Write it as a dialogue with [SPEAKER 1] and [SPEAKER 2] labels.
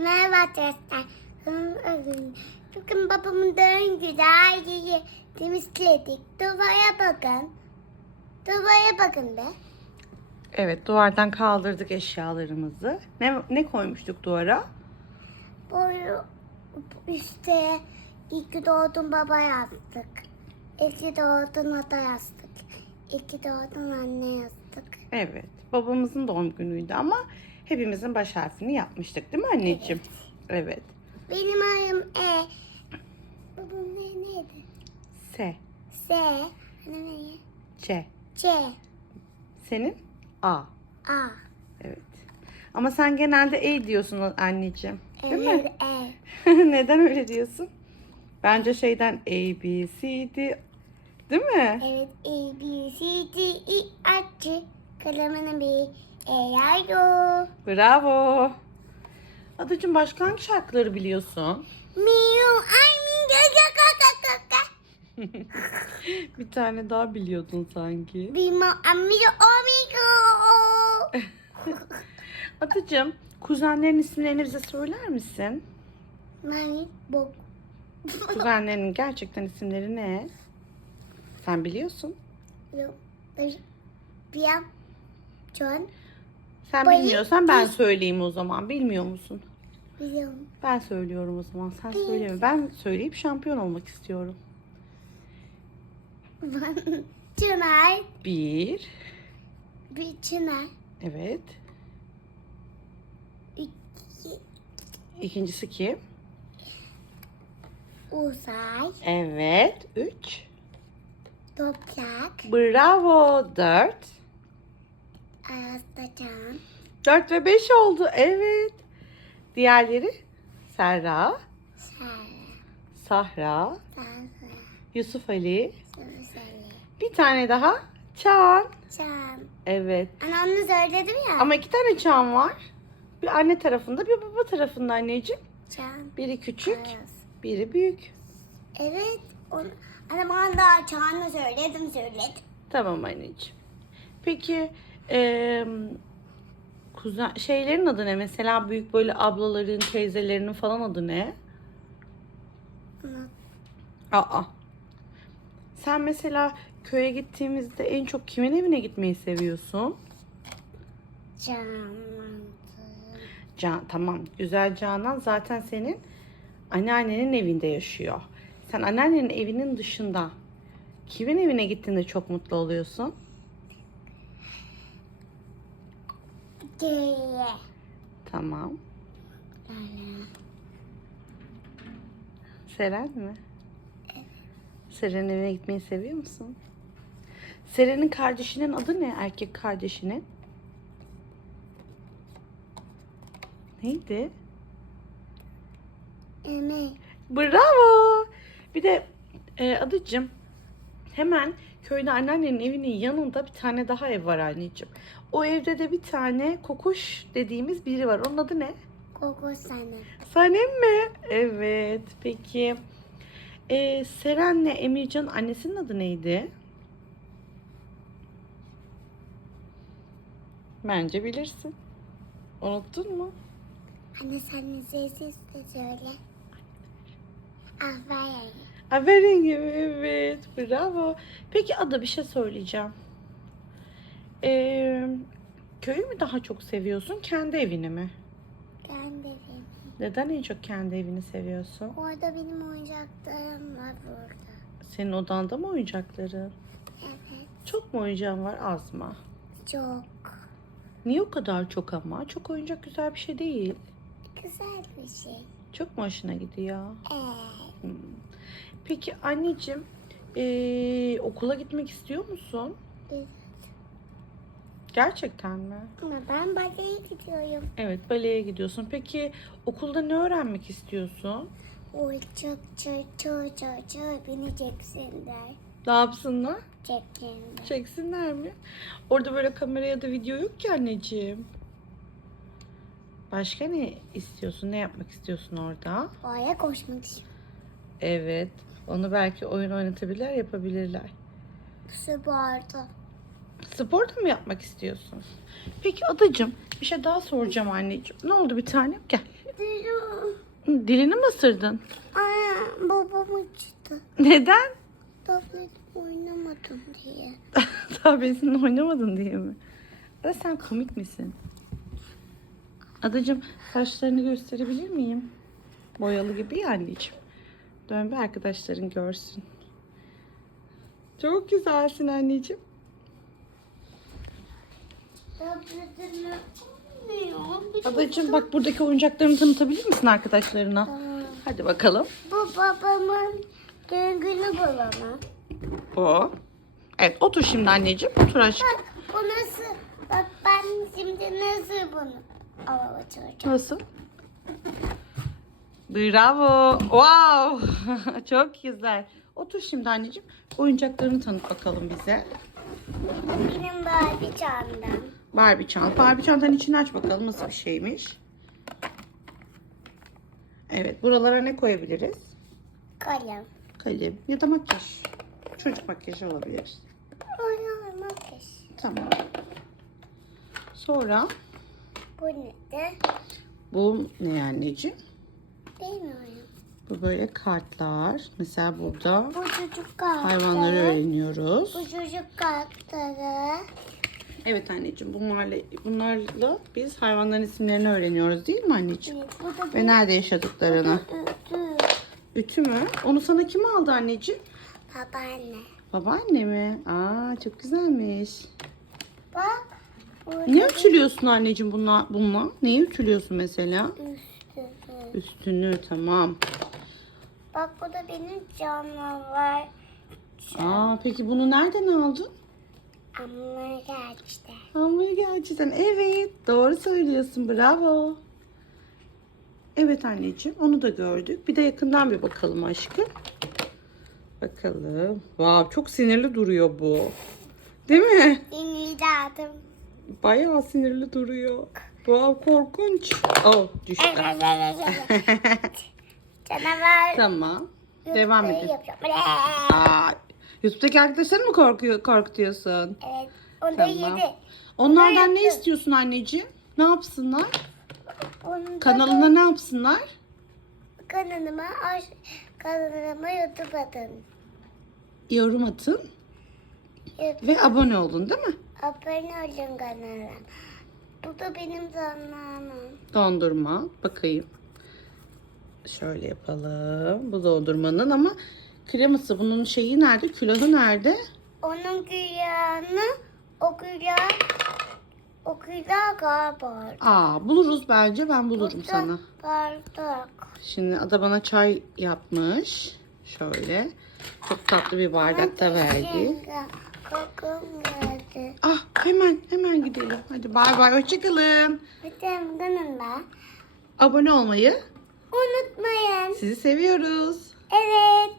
[SPEAKER 1] Merhaba arkadaşlar. Bugün babamın doğum günü aileyi temizledik. Duvara bakın. Duvara bakın be.
[SPEAKER 2] Evet duvardan kaldırdık eşyalarımızı. Ne, ne koymuştuk duvara?
[SPEAKER 1] Boyu üstte iyi ki doğdun baba yazdık. İyi ki doğdun ata yazdık. İyi ki doğdun anne yazdık.
[SPEAKER 2] Evet babamızın doğum günüydü ama hepimizin baş harfini yapmıştık değil mi anneciğim? Evet.
[SPEAKER 1] Benim ayım E. Babam ne neydi?
[SPEAKER 2] S,
[SPEAKER 1] S. Hani ne?
[SPEAKER 2] C.
[SPEAKER 1] C.
[SPEAKER 2] Senin A.
[SPEAKER 1] A.
[SPEAKER 2] Evet. Ama sen genelde E diyorsun anneciğim. Değil mi?
[SPEAKER 1] Evet, E.
[SPEAKER 2] Neden öyle diyorsun? Bence şeyden A, B, C, D. Değil mi?
[SPEAKER 1] Evet, A, B, C, D, E, F, G. Kaleminin bir E, Y, O.
[SPEAKER 2] Bravo. Adıcığım başka hangi şarkıları biliyorsun?
[SPEAKER 1] Miu, ay, mi.
[SPEAKER 2] Bir tane daha biliyordun sanki.
[SPEAKER 1] Bimo, amigo, amigo.
[SPEAKER 2] Adıcığım kuzenlerin isimlerini bize söyler misin?
[SPEAKER 1] Mami, bok.
[SPEAKER 2] Kuzenlerinin gerçekten isimleri ne? Sen biliyorsun.
[SPEAKER 1] Yok, Biam, John,
[SPEAKER 2] Sen
[SPEAKER 1] Bayı-
[SPEAKER 2] bilmiyorsan ben söyleyeyim o zaman. Bilmiyor musun?
[SPEAKER 1] biliyorum.
[SPEAKER 2] Ben söylüyorum o zaman. Sen söyleme. Ben söyleyip şampiyon olmak istiyorum.
[SPEAKER 1] Çınar,
[SPEAKER 2] Bir.
[SPEAKER 1] bir Çınar,
[SPEAKER 2] Evet.
[SPEAKER 1] iki,
[SPEAKER 2] İkincisi kim?
[SPEAKER 1] Uzay,
[SPEAKER 2] Evet. Üç.
[SPEAKER 1] Toprak,
[SPEAKER 2] Bravo. Dört.
[SPEAKER 1] Ağızdacan,
[SPEAKER 2] Dört ve beş oldu. Evet. Diğerleri? Serra,
[SPEAKER 1] Sara,
[SPEAKER 2] Sahra,
[SPEAKER 1] Sazı,
[SPEAKER 2] Yusuf Ali.
[SPEAKER 1] Sözeli,
[SPEAKER 2] Bir tane daha. Çağan.
[SPEAKER 1] Can.
[SPEAKER 2] Evet.
[SPEAKER 1] Anneanne söyledim ya.
[SPEAKER 2] Ama iki tane Çağan var. Bir anne tarafında bir baba tarafında anneciğim.
[SPEAKER 1] Can.
[SPEAKER 2] Biri küçük,
[SPEAKER 1] Ayaz.
[SPEAKER 2] biri büyük.
[SPEAKER 1] Evet. Onu, anne bana daha Çağan'la söyledim söyledim.
[SPEAKER 2] Tamam anneciğim. Peki eee kuzen şeylerin adı ne? Mesela büyük böyle ablaların, teyzelerinin falan adı ne? Aa. Sen mesela köye gittiğimizde en çok kimin evine gitmeyi seviyorsun?
[SPEAKER 1] Can.
[SPEAKER 2] Can, tamam. Güzel Canan zaten senin anneannenin evinde yaşıyor. Sen anneannenin evinin dışında kimin evine gittiğinde çok mutlu oluyorsun?
[SPEAKER 1] Geriye.
[SPEAKER 2] Tamam.
[SPEAKER 1] Lala.
[SPEAKER 2] Seren mi? Seren'in evine gitmeyi seviyor musun? Seren'in kardeşinin adı ne? Erkek kardeşinin. Neydi?
[SPEAKER 1] Emek.
[SPEAKER 2] Bravo. Bir de e, adıcım hemen köyde anneannenin evinin yanında bir tane daha ev var anneciğim. O evde de bir tane kokuş dediğimiz biri var. Onun adı ne?
[SPEAKER 1] Koku sana.
[SPEAKER 2] Sanem mi? Evet. Peki. E, Seren'le Emircan'ın annesinin adı neydi? Bence bilirsin. Unuttun mu?
[SPEAKER 1] Anne sen de söyle. Aferin.
[SPEAKER 2] Aferin gibi evet. Bravo. Peki Ada bir şey söyleyeceğim. Ee, köyü mü daha çok seviyorsun kendi evini mi?
[SPEAKER 1] Ben de benim.
[SPEAKER 2] Neden en çok kendi evini seviyorsun?
[SPEAKER 1] Orada benim oyuncaklarım var burada.
[SPEAKER 2] Senin odanda mı oyuncakların?
[SPEAKER 1] Evet.
[SPEAKER 2] Çok mu oyuncağın var az mı?
[SPEAKER 1] Çok
[SPEAKER 2] Niye o kadar çok ama? Çok oyuncak güzel bir şey değil.
[SPEAKER 1] güzel bir şey.
[SPEAKER 2] Çok mu hoşuna gidiyor?
[SPEAKER 1] Evet.
[SPEAKER 2] Hmm. Peki anneciğim ee, okula gitmek istiyor musun?
[SPEAKER 1] Evet.
[SPEAKER 2] Gerçekten mi?
[SPEAKER 1] Ama ben baleye gidiyorum.
[SPEAKER 2] Evet baleye gidiyorsun. Peki okulda ne öğrenmek istiyorsun?
[SPEAKER 1] Çok çok çok çok çok beni çeksinler.
[SPEAKER 2] Ne yapsınlar?
[SPEAKER 1] Çeksinler.
[SPEAKER 2] Çeksinler mi? Orada böyle kamera ya da video yok ki anneciğim. Başka ne istiyorsun? Ne yapmak istiyorsun orada?
[SPEAKER 1] Oraya koşmak istiyorum.
[SPEAKER 2] Evet. Onu belki oyun oynatabilirler, yapabilirler.
[SPEAKER 1] Sporda.
[SPEAKER 2] Spor da mı yapmak istiyorsun? Peki adacığım bir şey daha soracağım anneciğim. Ne oldu bir tanem? Gel. Yaptın? Dilini mi ısırdın?
[SPEAKER 1] Aa, babam uçtu.
[SPEAKER 2] Neden?
[SPEAKER 1] Tablet oynamadım diye.
[SPEAKER 2] Benimle oynamadın diye mi? Ada sen komik misin? Adacığım saçlarını gösterebilir miyim? Boyalı gibi ya anneciğim. Dön bir arkadaşların görsün. Çok güzelsin anneciğim.
[SPEAKER 1] Oynuyor.
[SPEAKER 2] Adacığım bak buradaki oyuncaklarını tanıtabilir misin arkadaşlarına?
[SPEAKER 1] Tamam.
[SPEAKER 2] Hadi bakalım.
[SPEAKER 1] Bu babamın döngünü bulamam.
[SPEAKER 2] Bu. Evet otur şimdi anneciğim. Otur aşkım.
[SPEAKER 1] Bak bu nasıl? Bak ben şimdi nasıl bunu araba çalacağım.
[SPEAKER 2] Nasıl? Bravo. Wow. Çok güzel. Otur şimdi anneciğim. Oyuncaklarını tanıt bakalım bize.
[SPEAKER 1] Benim Barbie çantam.
[SPEAKER 2] Barbie çanta. Barbie çantanın içini aç bakalım nasıl bir şeymiş. Evet. Buralara ne koyabiliriz?
[SPEAKER 1] Kalem.
[SPEAKER 2] Kalem ya da makyaj. Çocuk makyajı olabilir.
[SPEAKER 1] Oynamak
[SPEAKER 2] Tamam. Sonra
[SPEAKER 1] Bu ne de?
[SPEAKER 2] bu ne anneciğim?
[SPEAKER 1] Bilmiyorum.
[SPEAKER 2] Bu böyle kartlar. Mesela burada
[SPEAKER 1] Bu çocuk kartları.
[SPEAKER 2] hayvanları öğreniyoruz.
[SPEAKER 1] Bu çocuk kartları.
[SPEAKER 2] Evet anneciğim bunlarla bunlarla biz hayvanların isimlerini öğreniyoruz değil mi anneciğim?
[SPEAKER 1] Evet, bu da
[SPEAKER 2] Ve nerede yaşadıklarını.
[SPEAKER 1] ütü.
[SPEAKER 2] Ütü mü? Onu sana kim aldı anneciğim?
[SPEAKER 1] Babaanne.
[SPEAKER 2] Babaanne mi? Aa çok güzelmiş.
[SPEAKER 1] Bak. Burada
[SPEAKER 2] Ne ütülüyorsun anneciğim bununla? bununla? Neyi ütülüyorsun mesela?
[SPEAKER 1] üstü.
[SPEAKER 2] Üstünü tamam.
[SPEAKER 1] Bak bu da benim canavar.
[SPEAKER 2] Aa peki bunu nereden aldın?
[SPEAKER 1] Gerçekten.
[SPEAKER 2] Hamburgerciden. Evet doğru söylüyorsun bravo. Evet anneciğim onu da gördük. Bir de yakından bir bakalım aşkım. Bakalım. Wow çok sinirli duruyor bu. Değil mi?
[SPEAKER 1] İmdadım.
[SPEAKER 2] Bayağı sinirli duruyor. Wow korkunç. Oh düştü.
[SPEAKER 1] Canavar.
[SPEAKER 2] tamam. Devam edin. Aa, YouTube'daki arkadaşlarını mı korkuyor, korkutuyorsun?
[SPEAKER 1] Evet. Onu da
[SPEAKER 2] Tamam.
[SPEAKER 1] yedi.
[SPEAKER 2] Onlardan ne
[SPEAKER 1] yaptım.
[SPEAKER 2] istiyorsun anneciğim? Ne yapsınlar?
[SPEAKER 1] Onu da
[SPEAKER 2] Kanalına ne yapsınlar?
[SPEAKER 1] kanalıma aş kanalıma YouTube atın.
[SPEAKER 2] Yorum atın ve abone olun değil mi?
[SPEAKER 1] abone olun kanalıma. Bu da benim zamanım.
[SPEAKER 2] Dondurma. Bakayım. Şöyle yapalım. Bu dondurmanın ama kreması bunun şeyi nerede? Külahı nerede?
[SPEAKER 1] Onun güyanı o güya o güya galiba.
[SPEAKER 2] Aa buluruz bence ben bulurum
[SPEAKER 1] Bu da
[SPEAKER 2] sana.
[SPEAKER 1] Bardak.
[SPEAKER 2] Şimdi Ada bana çay yapmış. Şöyle. Çok tatlı bir bardakta verdi.
[SPEAKER 1] Yenge, Kokum geldi.
[SPEAKER 2] Ah hemen hemen gidelim. Hadi bay bay hoşçakalın.
[SPEAKER 1] De kanalına
[SPEAKER 2] Abone olmayı
[SPEAKER 1] unutmayın.
[SPEAKER 2] sizi seviyoruz.
[SPEAKER 1] Evet.